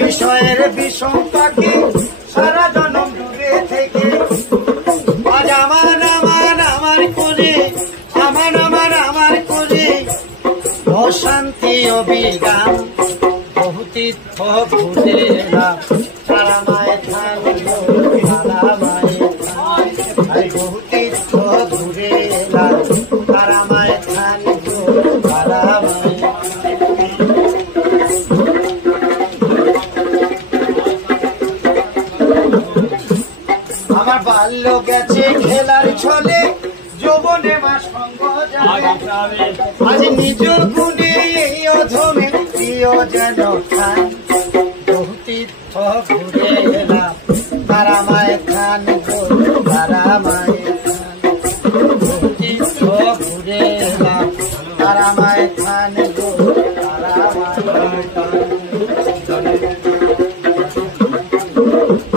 বিষয়ের বিষম পাখি সারা জনম দূরে থেকে আজ আমার আমার আমার করে আমার করে অশান্তি অবিরাম বহু তীর্থ ঘুরে এলাম তারা মায়ের থান তারা মায়ের থান বহু তীর্থ ঘুরে এলাম তারা মায়ের থান তারা মায়ের আমার বাল্য গেছে খেলার ছলে যৌবনে মা সঙ্গ যাবে আজ নিজ গুণে এই অধমে প্রিয় যেন খান বহু তীর্থ ঘুরে এলাম তারা মায়ের খান তারা মায়ের খান বহু তীর্থ ঘুরে এলাম তারা মায়ের খান তারা মায়ের খান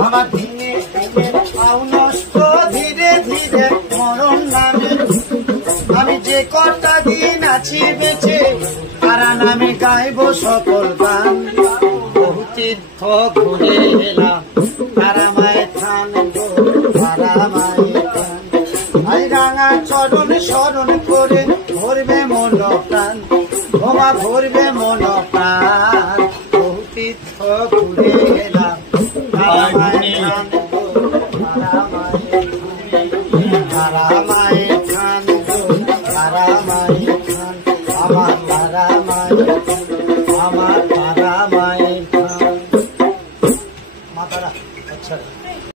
আমার ভেঙে ভেঙে পাও নষ্ট ধীরে ধীরে মরণ নামে আমি যে কটা দিন আছি বেঁচে তারা নামে গাইব সকল গান বহু তীর্থ ঘুরে এলাম তারা মায়ের থান তারা মায়ের থান আই রাঙা চরণ স্মরণ করে ভরবে মন প্রাণ ওমা ভরবে মন প্রাণ বহু তীর্থ ঘুরে এলাম তারা মায়ের থান তারা মায়ের